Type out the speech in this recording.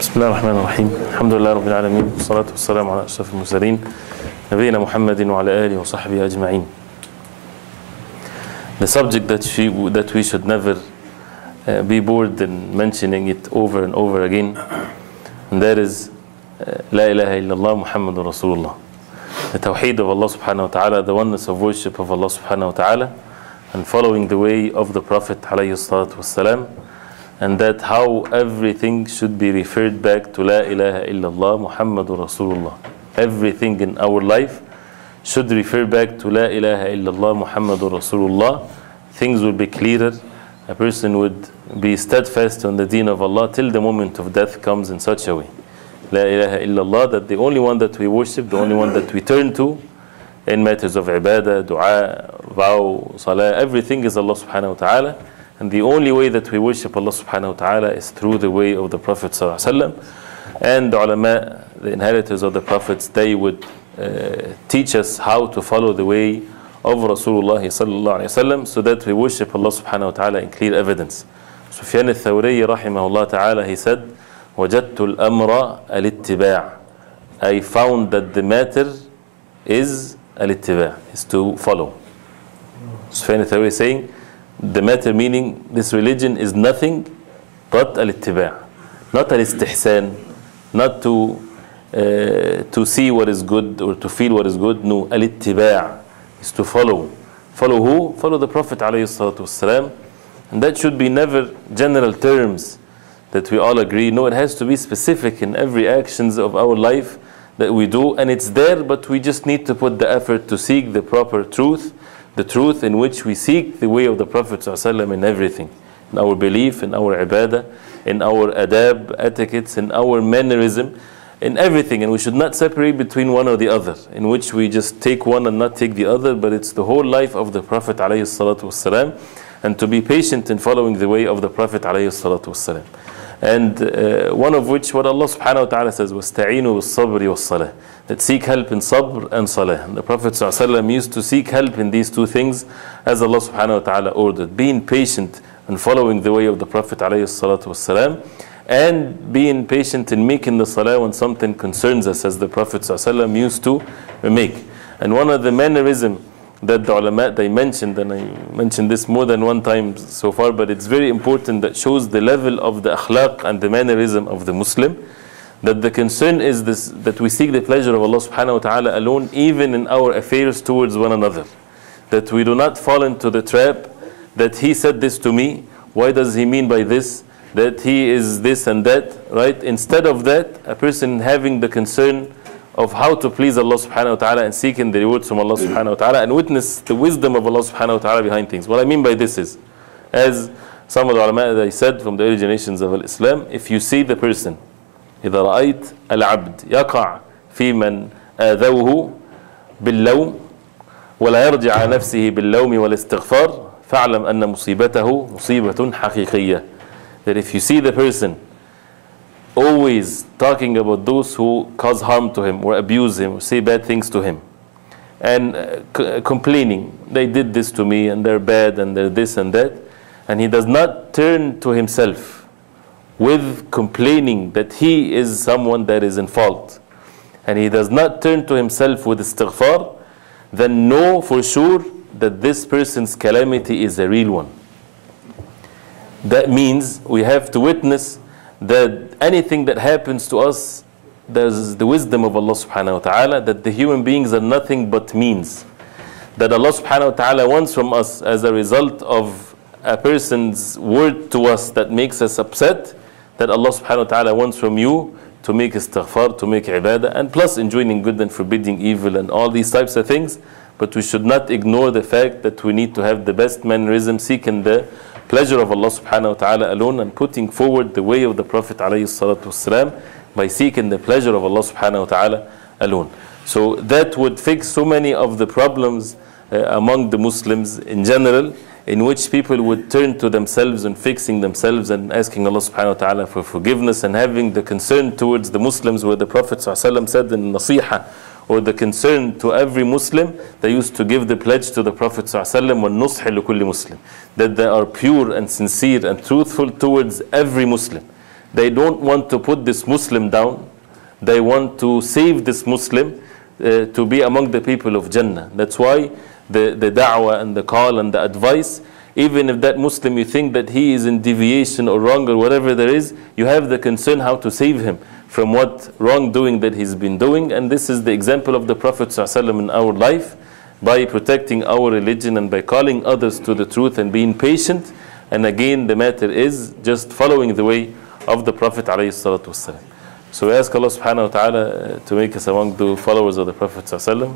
بسم الله الرحمن الرحيم الحمد لله رب العالمين والصلاة والسلام على أشرف المرسلين نبينا محمد وعلى آله وصحبه أجمعين. The subject that we should never be bored in mentioning it over and over again, and that is La ilaha illallah muhammad-ar-rasool, the tawheed of Allah subhanahu wa ta'ala, the oneness of worship of Allah subhanahu wa ta'ala, and following the way of the Prophet alayhi salatu wassalam, and that how everything should be referred back to La ilaha illallah muhammad-ar-rasool. Everything in our life should refer back to La ilaha illallah muhammad-ar-rasool. Things will be clearer. A person would be steadfast on the deen of Allah till the moment of death comes in such a way. La ilaha illallah, that the only one that we worship, the only one that we turn to in matters of ibadah, dua, vow, salah, everything is Allah subhanahu wa ta'ala. And the only way that we worship Allah subhanahu wa ta'ala is through the way of the Prophet sallallahu alaihi wasallam. And the ulama, the inheritors of the Prophets, they would teach us how to follow the way of Rasulullah sallallahu alaihi wasallam, so that we worship Allah subhanahu wa ta'ala in clear evidence. Sufyan al-Thawri rahimahullah ta'ala, he said, وَجَدْتُ الْأَمْرَ الْإِتِّبَاعِ, I found that the matter is al-ittiba', is to follow. Sufyan al-Thawri is saying, the matter, meaning this religion is nothing but al-ittiba', not al-istihsan, not to see what is good or to feel what is good. No, al-ittiba' is to follow. Follow who? Follow the Prophet alayhi salatu wassalam. And that should be never general terms that we all agree. No, it has to be specific in every actions of our life that we do, and it's there, but we just need to put the effort to seek the proper truth, the truth in which we seek the way of the Prophet ﷺ in everything, in our belief, in our ibadah, in our adab, etiquettes, in our mannerism, in everything. And we should not separate between one or the other, in which we just take one and not take the other, but it's the whole life of the Prophet ﷺ, and to be patient in following the way of the Prophet ﷺ. And one of which, what Allah subhanahu wa ta'ala says, وَاسْتَعِينُوا بِالصَّبْرِ وَالصَّلَاةِ, that seek help in sabr and salah. And the Prophet ﷺ used to seek help in these two things as Allah subhanahu wa ta'ala ordered. Being patient and following the way of the Prophet ﷺ, and being patient in making the salah when something concerns us, as the Prophet ﷺ used to make. And one of the mannerism that the ulama, they mentioned, and I mentioned this more than one time so far, but it's very important, that shows the level of the akhlaq and the mannerism of the Muslim, that the concern is this, that we seek the pleasure of Allah subhanahu wa ta'ala alone, even in our affairs towards one another. That we do not fall into the trap that he said this to me, why does he mean by this, that he is this and that, right? Instead of that, a person having the concern of how to please Allah subhanahu wa ta'ala and seeking the rewards from Allah subhanahu wa ta'ala, and witness the wisdom of Allah subhanahu wa ta'ala behind things. What I mean by this is, as some of the ulama, they said from the early generations of Islam, if you see the person, إذا رأيت العبد يقع في من آذوه باللوم ولا يرجع عن نفسه باللوم والاستغفار فاعلم أن مصيبته مصيبة حقيقية. That if you see the person always talking about those who cause harm to him or abuse him or say bad things to him, and complaining, they did this to me and they're bad and they're this and that, and he does not turn to himself with complaining that he is someone that is in fault, and he does not turn to himself with istighfar, then know for sure that this person's calamity is a real one. That means we have to witness that anything that happens to us, there's the wisdom of Allah subhanahu wa ta'ala, that the human beings are nothing but means. That Allah subhanahu wa ta'ala wants from us, as a result of a person's word to us that makes us upset, that Allah subhanahu wa ta'ala wants from you to make istighfar, to make ibadah, and plus enjoining good and forbidding evil and all these types of things. But we should not ignore the fact that we need to have the best mannerism, seeking the pleasure of Allah subhanahu wa ta'ala alone, and putting forward the way of the Prophet alayhi salatu wasalam by seeking the pleasure of Allah subhanahu wa ta'ala alone. So that would fix so many of the problems among the Muslims in general, in which people would turn to themselves and fixing themselves and asking Allah subhanahu wa ta'ala for forgiveness, and having the concern towards the Muslims, where the Prophet ﷺ said in Nasiha, or the concern to every Muslim, they used to give the pledge to the Prophet ﷺ, وَالنُّصْحِ لِكُلِّ Muslim, that they are pure and sincere and truthful towards every Muslim. They don't want to put this Muslim down. They want to save this Muslim to be among the people of Jannah. That's why the da'wah and the call and the advice, even if that Muslim you think that he is in deviation or wrong or whatever there is, you have the concern how to save him from what wrongdoing that he's been doing. And this is the example of the Prophet ﷺ in our life, by protecting our religion and by calling others to the truth and being patient. And again, the matter is just following the way of the Prophet ﷺ. So we ask Allah subhanahu wa ta'ala to make us among the followers of the Prophet ﷺ.